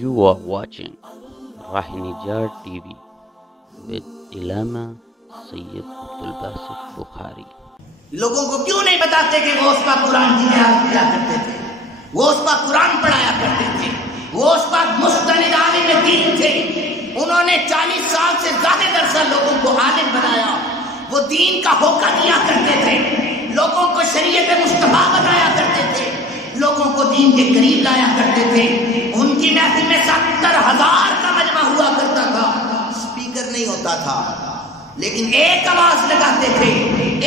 You are watching Rahinijar TV with Ilama Sayyid Abdul Basit Bukhari. لوگوں کو کیوں نہیں بتاتے کہ غوث پاک قرآن کی تلاوت کیا کرتے تھے، غوث پاک قرآن پڑھایا کرتے تھے، غوث پاک مستند عالم دین تھے، انہوں نے 40 سال سے زیادہ عرصہ لوگوں کو عالم بنایا، وہ دین کا ہوکہ دیا کرتے تھے، لوگوں کو شریعت مصطفیٰ بتایا کرتے تھے، لوگوں کو دین کے قریب لایا کرتے تھے۔ ان کی محفل میں 70,000 کا مجمع ہوا کرتا تھا، اسپیکر نہیں ہوتا تھا، لیکن ایک آواز لگاتے تھے،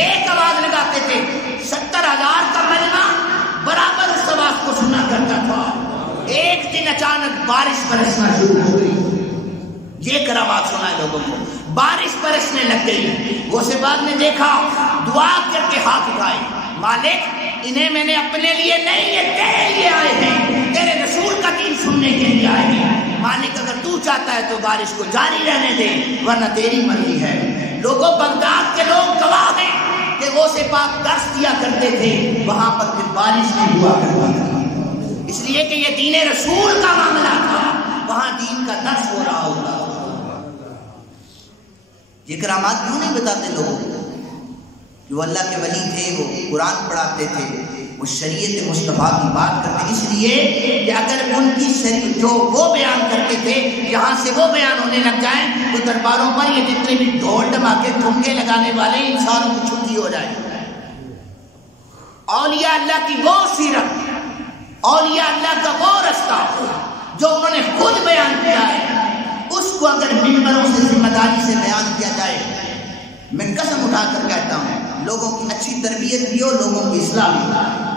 ایک آواز لگاتے تھے، 70,000 کا مجمع برابر اس آواز کو سنا کرتا تھا۔ ایک دن اچانک بارش برسنا شروع ہو گئی، یہ کرامات سنا ہے لوگوں کو، بارش برسنے لگ گئی۔ وہ سے بعد نے دیکھا، دعا کر کے ہاتھ اٹھائے، مالک انہیں میں نے اپنے لیے نہیں، یہ تیرے لیے آئے ہیں، تیرے رسول کا دین سننے کے لیے آئے ہیں، مالک اگر تو چاہتا ہے تو بارش کو جاری رہنے دے، ورنہ تیری مرضی ہے۔ لوگوں بغداد کے لوگ گواہ ہیں کہ غوث پاک درس دیا کرتے تھے، وہاں پر پھر بارش نہیں ہوا کرتا تھا، اس لیے کہ یہ دین رسول کا معاملہ تھا، وہاں دین کا درس ہو رہا ہوتا تھا۔ یہ کرامات کیوں نہیں بتاتے لوگوں کو؟ جو اللہ کے ولی تھے وہ قرآن پڑھاتے تھے، وہ شریعت مصطفیٰ کی بات کرتے، اس لیے کہ اگر ان کی شریعت جو وہ بیان کرتے تھے یہاں سے وہ بیان ہونے لگ جائیں تو درباروں پر یہ جتنے بھی ڈھول ڈھماکے تھمکے لگانے والے انسانوں کی چھٹی ہو جائے۔ اولیاء اللہ کی وہ سیرت، اولیاء اللہ کا وہ رستہ جو انہوں نے خود بیان کیا ہے، اس کو اگر ممبروں سے ذمہ داری سے بیان کیا جائے، میں قسم اٹھا کر کہتا ہوں لوگوں کی اچھی تربیت بھی ہو، لوگوں کی اصلاح بھی ہو۔